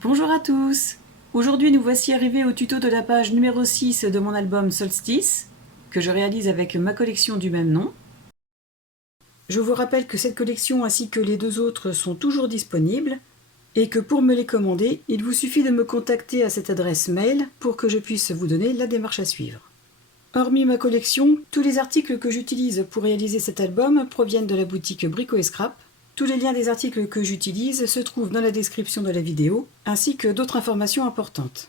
Bonjour à tous! Aujourd'hui nous voici arrivés au tuto de la page numéro 6 de mon album Solstice, que je réalise avec ma collection du même nom. Je vous rappelle que cette collection ainsi que les deux autres sont toujours disponibles, et que pour me les commander, il vous suffit de me contacter à cette adresse mail pour que je puisse vous donner la démarche à suivre. Hormis ma collection, tous les articles que j'utilise pour réaliser cet album proviennent de la boutique Brico et Scrap. Tous les liens des articles que j'utilise se trouvent dans la description de la vidéo, ainsi que d'autres informations importantes.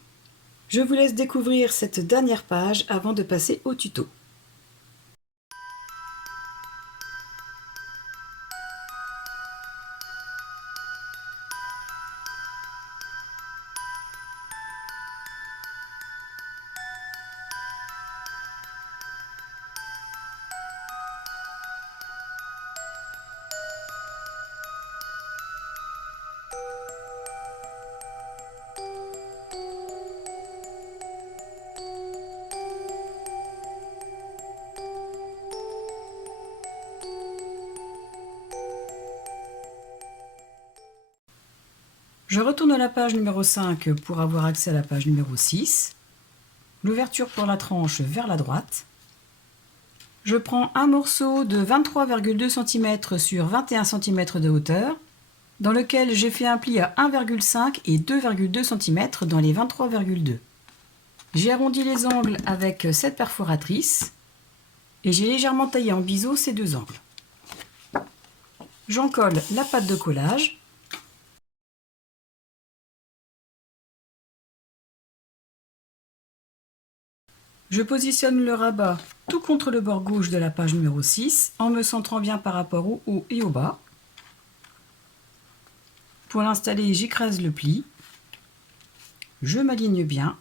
Je vous laisse découvrir cette dernière page avant de passer au tuto. Je retourne à la page numéro 5 pour avoir accès à la page numéro 6. L'ouverture pour la tranche vers la droite. Je prends un morceau de 23,2 cm sur 21 cm de hauteur, dans lequel j'ai fait un pli à 1,5 et 2,2 cm dans les 23,2. J'ai arrondi les angles avec cette perforatrice et j'ai légèrement taillé en biseau ces deux angles. J'en colle la pâte de collage. Je positionne le rabat tout contre le bord gauche de la page numéro 6 en me centrant bien par rapport au haut et au bas. Pour l'installer, j'écrase le pli. Je m'aligne bien.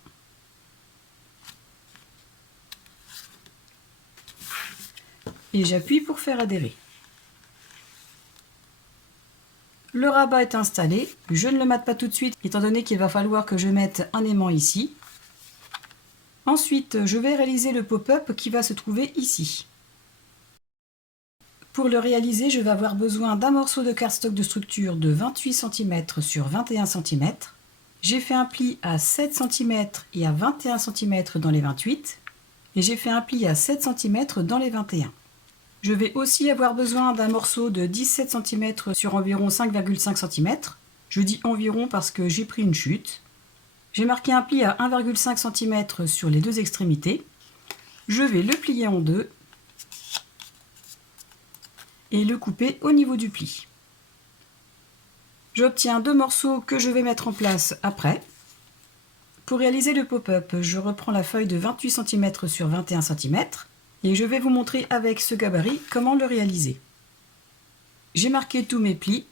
Et j'appuie pour faire adhérer. Le rabat est installé. Je ne le mate pas tout de suite étant donné qu'il va falloir que je mette un aimant ici. Ensuite, je vais réaliser le pop-up qui va se trouver ici. Pour le réaliser, je vais avoir besoin d'un morceau de cardstock de structure de 28 cm sur 21 cm. J'ai fait un pli à 7 cm et à 21 cm dans les 28. Et j'ai fait un pli à 7 cm dans les 21. Je vais aussi avoir besoin d'un morceau de 17 cm sur environ 5,5 cm. Je dis environ parce que j'ai pris une chute. J'ai marqué un pli à 1,5 cm sur les deux extrémités. Je vais le plier en deux et le couper au niveau du pli. J'obtiens deux morceaux que je vais mettre en place après. Pour réaliser le pop-up, je reprends la feuille de 28 cm sur 21 cm et je vais vous montrer avec ce gabarit comment le réaliser. J'ai marqué tous mes plis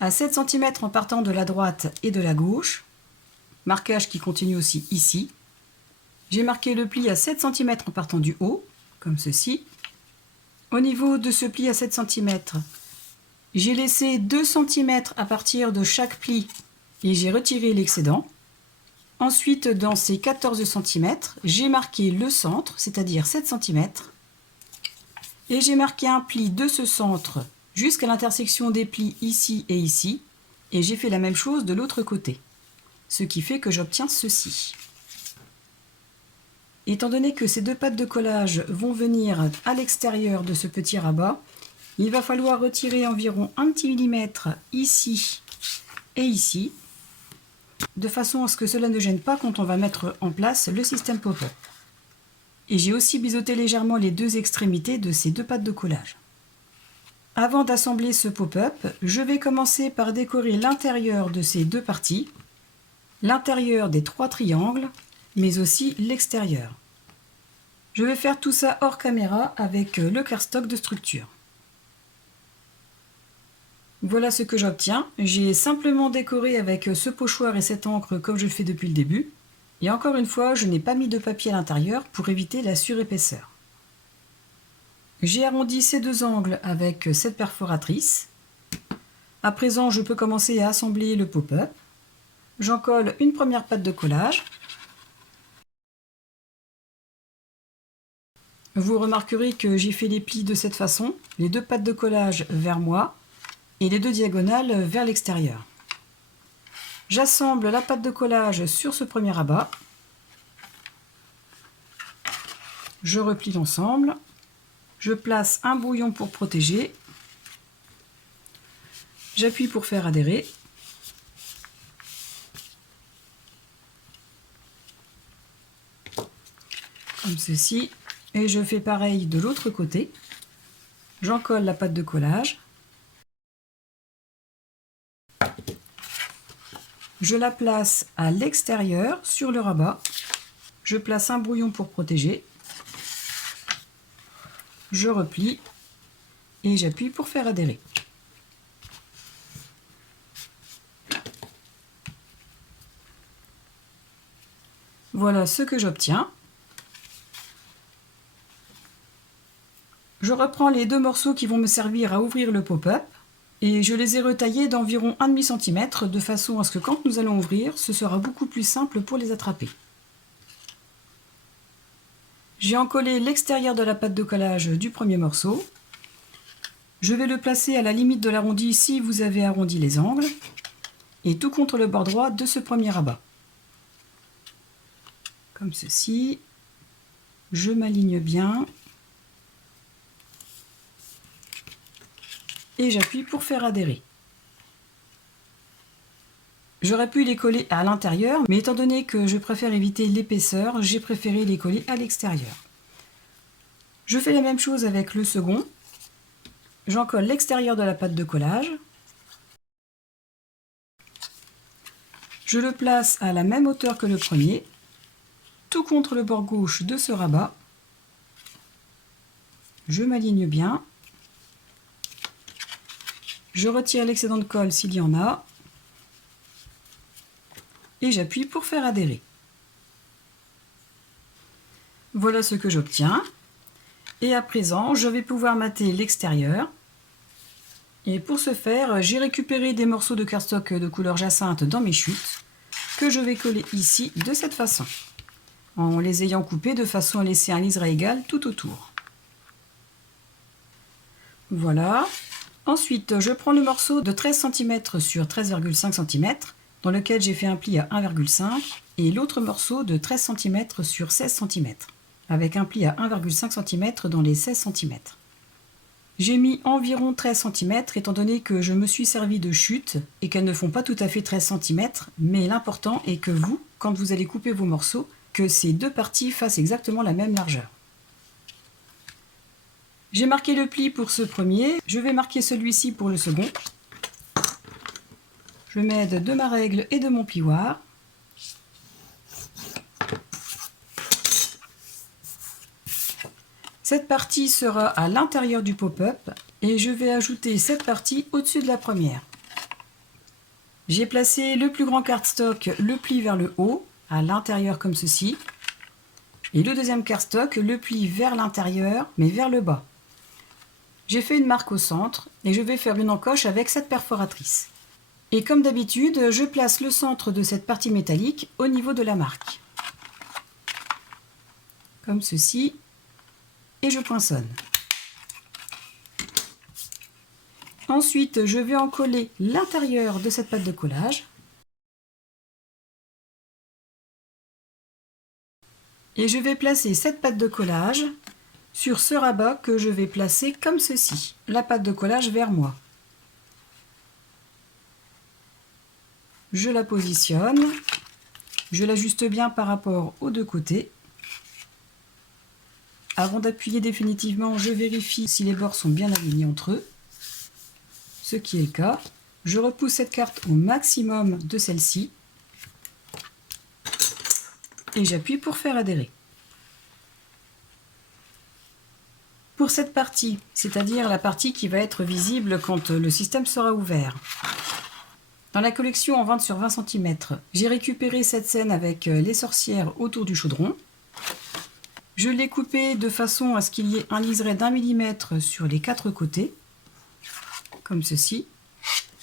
à 7 cm en partant de la droite et de la gauche. Marquage qui continue aussi ici. J'ai marqué le pli à 7 cm en partant du haut, comme ceci. Au niveau de ce pli à 7 cm, j'ai laissé 2 cm à partir de chaque pli et j'ai retiré l'excédent. Ensuite, dans ces 14 cm, j'ai marqué le centre, c'est-à-dire 7 cm. Et j'ai marqué un pli de ce centre jusqu'à l'intersection des plis ici et ici. Et j'ai fait la même chose de l'autre côté. Ce qui fait que j'obtiens ceci. Étant donné que ces deux pattes de collage vont venir à l'extérieur de ce petit rabat, il va falloir retirer environ 1 petit millimètre ici et ici, de façon à ce que cela ne gêne pas quand on va mettre en place le système pop-up. Et j'ai aussi biseauté légèrement les deux extrémités de ces deux pattes de collage. Avant d'assembler ce pop-up, je vais commencer par décorer l'intérieur de ces deux parties, l'intérieur des trois triangles, mais aussi l'extérieur. Je vais faire tout ça hors caméra avec le cardstock de structure. Voilà ce que j'obtiens. J'ai simplement décoré avec ce pochoir et cette encre comme je le fais depuis le début. Et encore une fois, je n'ai pas mis de papier à l'intérieur pour éviter la surépaisseur. J'ai arrondi ces deux angles avec cette perforatrice. À présent, je peux commencer à assembler le pop-up. J'en colle une première patte de collage. Vous remarquerez que j'ai fait les plis de cette façon, les deux pattes de collage vers moi et les deux diagonales vers l'extérieur. J'assemble la pâte de collage sur ce premier rabat. Je replie l'ensemble. Je place un bouillon pour protéger. J'appuie pour faire adhérer. Comme ceci. Et je fais pareil de l'autre côté. J'en colle la pâte de collage. Je la place à l'extérieur sur le rabat. Je place un bouillon pour protéger. Je replie et j'appuie pour faire adhérer. Voilà ce que j'obtiens. Je reprends les deux morceaux qui vont me servir à ouvrir le pop-up et je les ai retaillés d'environ 1,5 cm de façon à ce que quand nous allons ouvrir, ce sera beaucoup plus simple pour les attraper. J'ai encollé l'extérieur de la pâte de collage du premier morceau. Je vais le placer à la limite de l'arrondi si vous avez arrondi les angles et tout contre le bord droit de ce premier rabat. Comme ceci. Je m'aligne bien et j'appuie pour faire adhérer. J'aurais pu les coller à l'intérieur, mais étant donné que je préfère éviter l'épaisseur, j'ai préféré les coller à l'extérieur. Je fais la même chose avec le second. J'en colle l'extérieur de la pâte de collage. Je le place à la même hauteur que le premier, tout contre le bord gauche de ce rabat. Je m'aligne bien. Je retire l'excédent de colle s'il y en a. Et j'appuie pour faire adhérer. Voilà ce que j'obtiens. Et à présent, je vais pouvoir mater l'extérieur. Et pour ce faire, j'ai récupéré des morceaux de cardstock de couleur jacinthe dans mes chutes, que je vais coller ici de cette façon, en les ayant coupés de façon à laisser un liseré égal tout autour. Voilà. Ensuite, je prends le morceau de 13 cm sur 13,5 cm, dans lequel j'ai fait un pli à 1,5 et l'autre morceau de 13 cm sur 16 cm, avec un pli à 1,5 cm dans les 16 cm. J'ai mis environ 13 cm étant donné que je me suis servi de chutes et qu'elles ne font pas tout à fait 13 cm, mais l'important est que vous, quand vous allez couper vos morceaux, que ces deux parties fassent exactement la même largeur. J'ai marqué le pli pour ce premier, je vais marquer celui-ci pour le second. Je m'aide de ma règle et de mon plioir. Cette partie sera à l'intérieur du pop-up et je vais ajouter cette partie au-dessus de la première. J'ai placé le plus grand cardstock, le pli vers le haut, à l'intérieur comme ceci. Et le deuxième cardstock, le pli vers l'intérieur, mais vers le bas. J'ai fait une marque au centre et je vais faire une encoche avec cette perforatrice. Et comme d'habitude, je place le centre de cette partie métallique au niveau de la marque. Comme ceci. Et je poinçonne. Ensuite, je vais encoller l'intérieur de cette pâte de collage. Et je vais placer cette pâte de collage sur ce rabat que je vais placer comme ceci, la pâte de collage vers moi. Je la positionne, je l'ajuste bien par rapport aux deux côtés. Avant d'appuyer définitivement, je vérifie si les bords sont bien alignés entre eux, ce qui est le cas. Je repousse cette carte au maximum de celle-ci et j'appuie pour faire adhérer. Pour cette partie, c'est-à-dire la partie qui va être visible quand le système sera ouvert. Dans la collection en vente sur 20 cm, j'ai récupéré cette scène avec les sorcières autour du chaudron. Je l'ai coupée de façon à ce qu'il y ait un liseré d'1 mm sur les quatre côtés, comme ceci.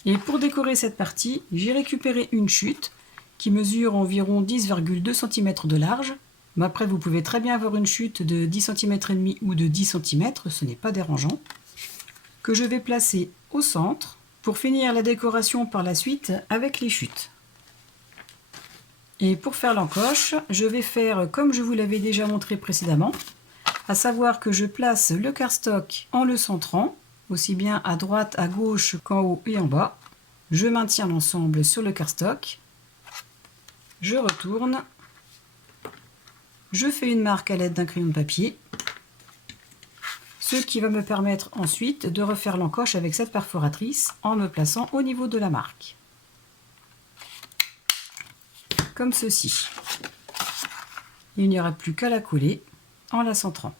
Et pour décorer cette partie, j'ai récupéré une chute qui mesure environ 10,2 cm de large. Mais après, vous pouvez très bien avoir une chute de 10 cm et demi ou de 10 cm, ce n'est pas dérangeant, que je vais placer au centre pour finir la décoration par la suite avec les chutes. Et pour faire l'encoche, je vais faire comme je vous l'avais déjà montré précédemment, à savoir que je place le cardstock en le centrant, aussi bien à droite, à gauche qu'en haut et en bas. Je maintiens l'ensemble sur le cardstock, je retourne, je fais une marque à l'aide d'un crayon de papier, ce qui va me permettre ensuite de refaire l'encoche avec cette perforatrice en me plaçant au niveau de la marque. Comme ceci. Il n'y aura plus qu'à la coller en la centrant.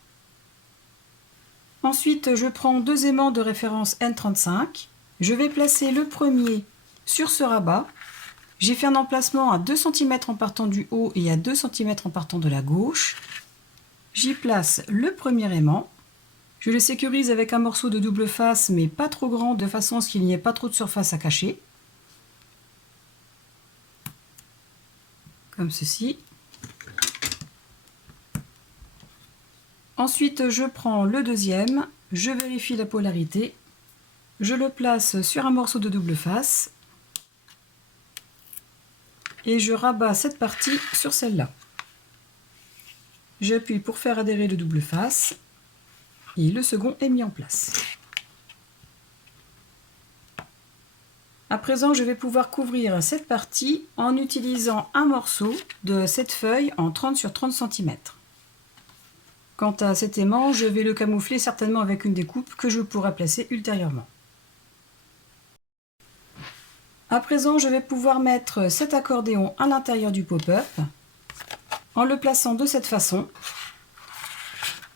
Ensuite, je prends deux aimants de référence N35. Je vais placer le premier sur ce rabat. J'ai fait un emplacement à 2 cm en partant du haut et à 2 cm en partant de la gauche. J'y place le premier aimant. Je le sécurise avec un morceau de double face, mais pas trop grand, de façon à ce qu'il n'y ait pas trop de surface à cacher. Comme ceci. Ensuite, je prends le deuxième, je vérifie la polarité, je le place sur un morceau de double face et je rabats cette partie sur celle-là. J'appuie pour faire adhérer le double face et le second est mis en place. À présent, je vais pouvoir couvrir cette partie en utilisant un morceau de cette feuille en 30 sur 30 cm. Quant à cet aimant, je vais le camoufler certainement avec une découpe que je pourrai placer ultérieurement. À présent, je vais pouvoir mettre cet accordéon à l'intérieur du pop-up en le plaçant de cette façon,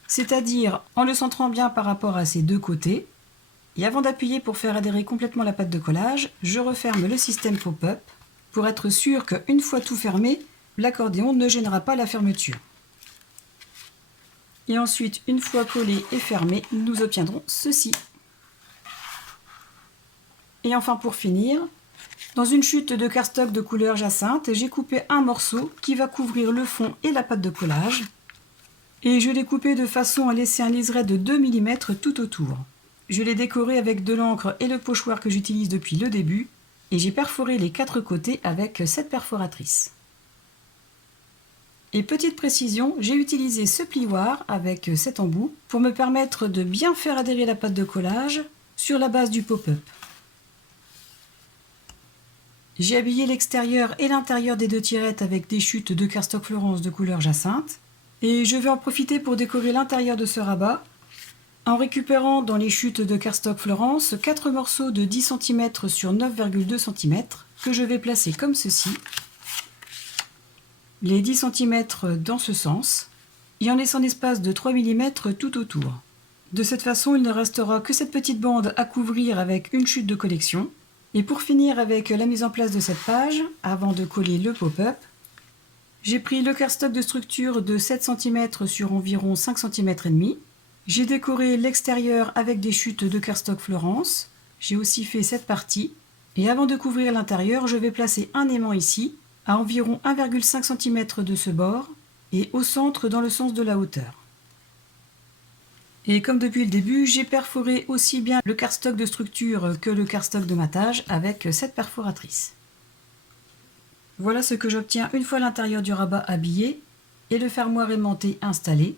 c'est-à-dire en le centrant bien par rapport à ses deux côtés. Et avant d'appuyer pour faire adhérer complètement la pâte de collage, je referme le système pop-up pour être sûr qu'une fois tout fermé, l'accordéon ne gênera pas la fermeture. Et ensuite, une fois collé et fermé, nous obtiendrons ceci. Et enfin pour finir, dans une chute de cardstock de couleur jacinthe, j'ai coupé un morceau qui va couvrir le fond et la pâte de collage. Et je l'ai coupé de façon à laisser un liseré de 2 mm tout autour. Je l'ai décoré avec de l'encre et le pochoir que j'utilise depuis le début. Et j'ai perforé les 4 côtés avec cette perforatrice. Et petite précision, j'ai utilisé ce plioir avec cet embout pour me permettre de bien faire adhérer la pâte de collage sur la base du pop-up. J'ai habillé l'extérieur et l'intérieur des deux tirettes avec des chutes de cardstock Florence de couleur jacinthe. Et je vais en profiter pour décorer l'intérieur de ce rabat en récupérant dans les chutes de cardstock Florence 4 morceaux de 10 cm sur 9,2 cm que je vais placer comme ceci. Les 10 cm dans ce sens et en laissant l'espace de 3 mm tout autour. De cette façon, il ne restera que cette petite bande à couvrir avec une chute de collection. Et pour finir avec la mise en place de cette page, avant de coller le pop-up, j'ai pris le cardstock de structure de 7 cm sur environ 5 cm et demi. J'ai décoré l'extérieur avec des chutes de cardstock Florence. J'ai aussi fait cette partie. Et avant de couvrir l'intérieur, je vais placer un aimant ici, à environ 1,5 cm de ce bord, et au centre dans le sens de la hauteur. Et comme depuis le début, j'ai perforé aussi bien le cardstock de structure que le cardstock de matage avec cette perforatrice. Voilà ce que j'obtiens une fois l'intérieur du rabat habillé et le fermoir aimanté installé.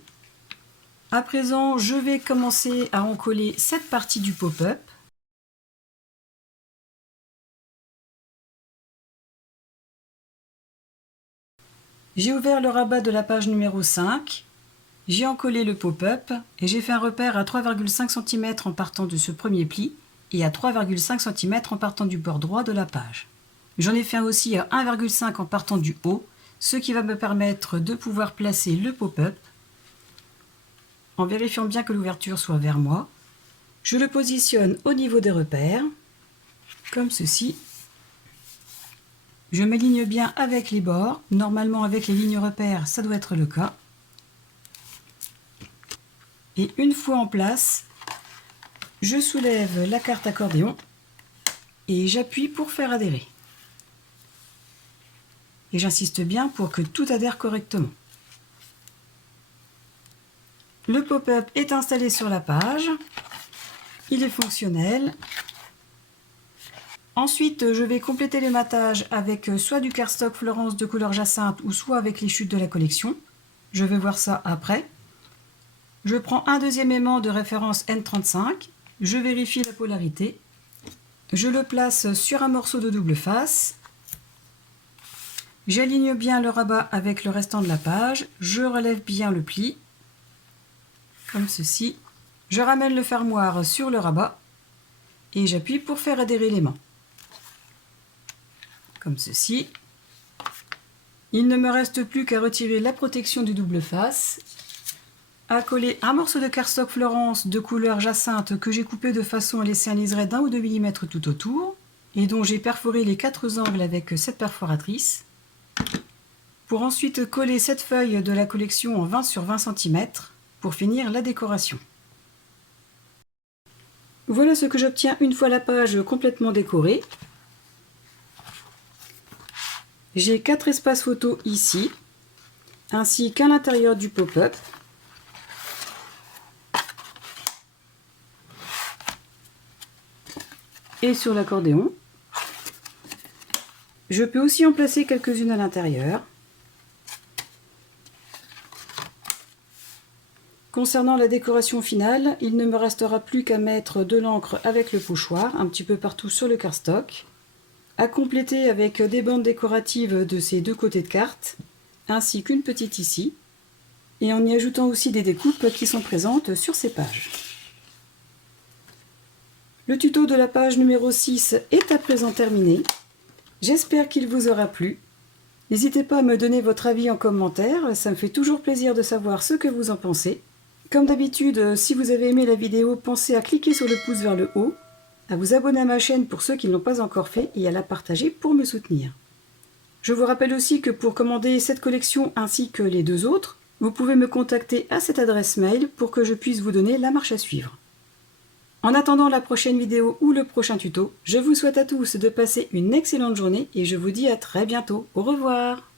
À présent, je vais commencer à en coller cette partie du pop-up. J'ai ouvert le rabat de la page numéro 5. J'ai encollé le pop-up et j'ai fait un repère à 3,5 cm en partant de ce premier pli et à 3,5 cm en partant du bord droit de la page. J'en ai fait un aussi à 1,5 en partant du haut, ce qui va me permettre de pouvoir placer le pop-up en vérifiant bien que l'ouverture soit vers moi. Je le positionne au niveau des repères, comme ceci. Je m'aligne bien avec les bords. Normalement, avec les lignes repères, ça doit être le cas. Et une fois en place, je soulève la carte accordéon et j'appuie pour faire adhérer. Et j'insiste bien pour que tout adhère correctement. Le pop-up est installé sur la page. Il est fonctionnel. Ensuite, je vais compléter les matages avec soit du cardstock Florence de couleur jacinthe ou soit avec les chutes de la collection. Je vais voir ça après. Je prends un deuxième aimant de référence N35, je vérifie la polarité, je le place sur un morceau de double face, j'aligne bien le rabat avec le restant de la page, je relève bien le pli, comme ceci, je ramène le fermoir sur le rabat et j'appuie pour faire adhérer l'aimant. Comme ceci. Il ne me reste plus qu'à retirer la protection du double face, à coller un morceau de cardstock Florence de couleur jacinthe que j'ai coupé de façon à laisser un liseré d'1 ou 2 mm tout autour et dont j'ai perforé les 4 angles avec cette perforatrice, pour ensuite coller cette feuille de la collection en 20 sur 20 cm pour finir la décoration. Voilà ce que j'obtiens une fois la page complètement décorée. J'ai 4 espaces photos ici, ainsi qu'à l'intérieur du pop-up. Et sur l'accordéon. Je peux aussi en placer quelques-unes à l'intérieur. Concernant la décoration finale, il ne me restera plus qu'à mettre de l'encre avec le pochoir un petit peu partout sur le cardstock, à compléter avec des bandes décoratives de ces deux côtés de carte, ainsi qu'une petite ici, et en y ajoutant aussi des découpes qui sont présentes sur ces pages. Le tuto de la page numéro 6 est à présent terminé. J'espère qu'il vous aura plu. N'hésitez pas à me donner votre avis en commentaire, ça me fait toujours plaisir de savoir ce que vous en pensez. Comme d'habitude, si vous avez aimé la vidéo, pensez à cliquer sur le pouce vers le haut, à vous abonner à ma chaîne pour ceux qui ne l'ont pas encore fait et à la partager pour me soutenir. Je vous rappelle aussi que pour commander cette collection ainsi que les deux autres, vous pouvez me contacter à cette adresse mail pour que je puisse vous donner la marche à suivre. En attendant la prochaine vidéo ou le prochain tuto, je vous souhaite à tous de passer une excellente journée et je vous dis à très bientôt. Au revoir!